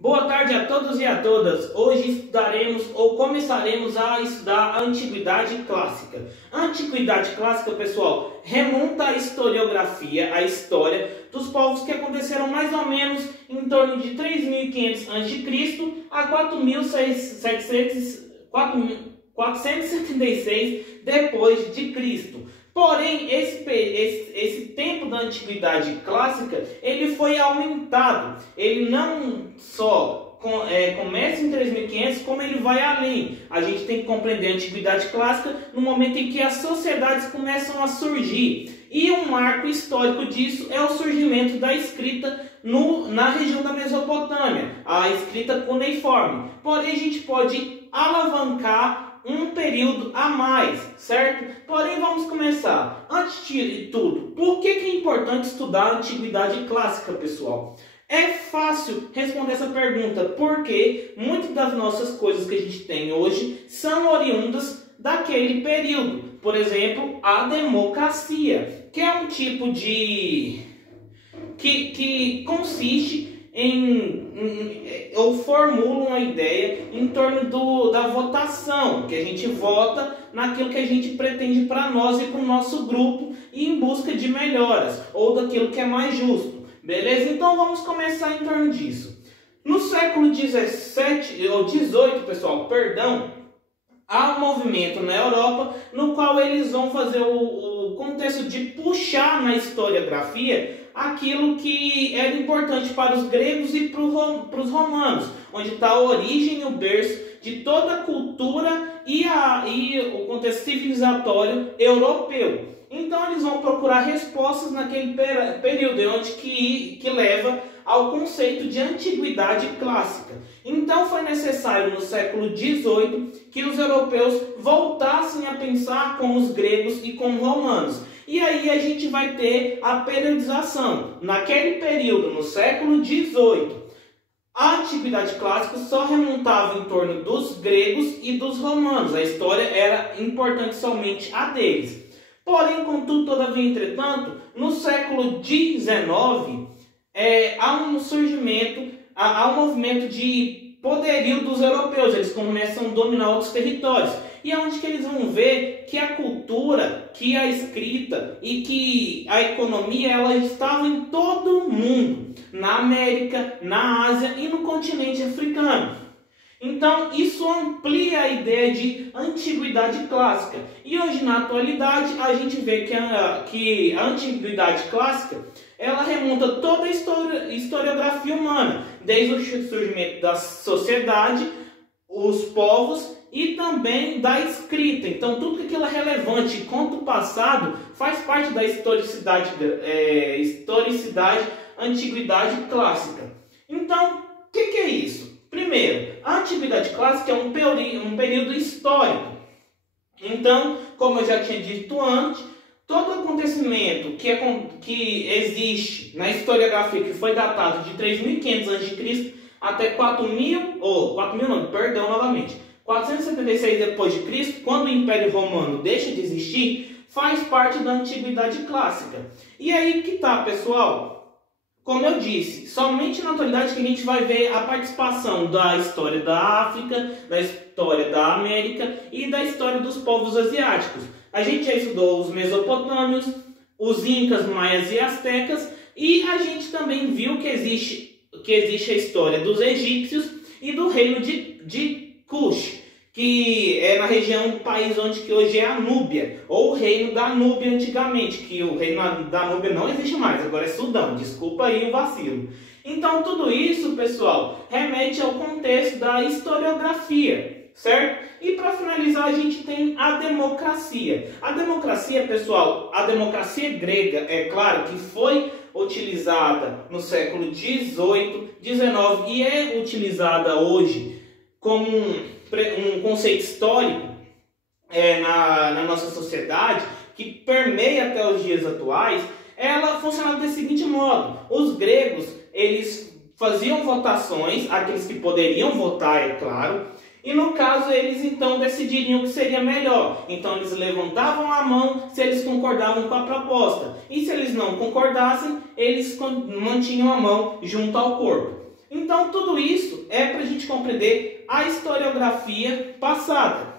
Boa tarde a todos e a todas. Hoje estudaremos ou começaremos a estudar a Antiguidade Clássica. A Antiguidade Clássica, pessoal, remonta à historiografia, a história dos povos que aconteceram mais ou menos em torno de 3.500 a.C. a 476 depois de Cristo. Porém, esse tempo da Antiguidade Clássica, ele foi aumentado. Ele não só começa em 3.500, como ele vai além. A gente tem que compreender a Antiguidade Clássica no momento em que as sociedades começam a surgir. E um marco histórico disso é o surgimento da escrita na região da Mesopotâmia, a escrita cuneiforme. Porém, a gente pode alavancar um período a mais, certo? Porém, vamos começar. Antes de tudo, por que é importante estudar a Antiguidade Clássica, pessoal? É fácil responder essa pergunta, porque muitas das nossas coisas que a gente tem hoje são oriundas daquele período. Por exemplo, a democracia, que é um tipo de... que consiste ou formula uma ideia em torno da votação, que a gente vota naquilo que a gente pretende para nós e para o nosso grupo e em busca de melhoras, ou daquilo que é mais justo. Beleza? Então vamos começar em torno disso. No século 17 ou 18, pessoal, perdão, há um movimento na Europa no qual eles vão fazer o contexto de puxar na historiografia aquilo que era importante para os gregos e para os romanos, onde está a origem e o berço de toda a cultura e o contexto civilizatório europeu. Então eles vão procurar respostas naquele período, onde que leva ao conceito de antiguidade clássica. Então foi necessário no século XVIII que os europeus voltassem a pensar como os gregos e como os romanos. E aí a gente vai ter a periodização. Naquele período, no século XVIII, a Antiguidade Clássica só remontava em torno dos gregos e dos romanos. A história era importante somente a deles. Porém, contudo, todavia, entretanto, no século XIX, há um surgimento, há um movimento de poderio dos europeus. Eles começam a dominar outros territórios. E é onde que eles vão ver que a cultura, que a escrita e que a economia, ela estava em todo o mundo. Na América, na Ásia e no continente africano. Então, isso amplia a ideia de antiguidade clássica. E hoje, na atualidade, a gente vê que a antiguidade clássica, ela remonta toda a historiografia humana, desde o surgimento da sociedade, os povos e também da escrita. Então, tudo aquilo é relevante quanto o passado faz parte da historicidade, antiguidade clássica. Então, o que é isso? Primeiro, a Antiguidade Clássica é um período histórico. Então, como eu já tinha dito antes, todo acontecimento que existe na historiografia, que foi datado de 3.500 a.C. até 476 depois de Cristo, quando o Império Romano deixa de existir, faz parte da Antiguidade Clássica. E aí que tá, pessoal? Como eu disse, somente na atualidade que a gente vai ver a participação da história da África, da história da América e da história dos povos asiáticos. A gente já estudou os mesopotâmios, os incas, maias e astecas, e a gente também viu que existe a história dos egípcios e do reino de Kush, que é na região do país onde que hoje é a Núbia, ou o reino da Núbia antigamente, que o reino da Núbia não existe mais, agora é Sudão, desculpa aí o vacilo. Então tudo isso, pessoal, remete ao contexto da historiografia, certo? E para finalizar a gente tem a democracia. A democracia, pessoal, a democracia grega, é claro que foi utilizada no século XVIII, XIX e é utilizada hoje como um conceito histórico na nossa sociedade, que permeia até os dias atuais. Ela funcionava desse seguinte modo: os gregos, eles faziam votações, aqueles que poderiam votar, é claro, e no caso eles então decidiriam o que seria melhor. Então eles levantavam a mão se eles concordavam com a proposta, e se eles não concordassem, eles mantinham a mão junto ao corpo. Então tudo Tudo isso é para a gente compreender a historiografia passada.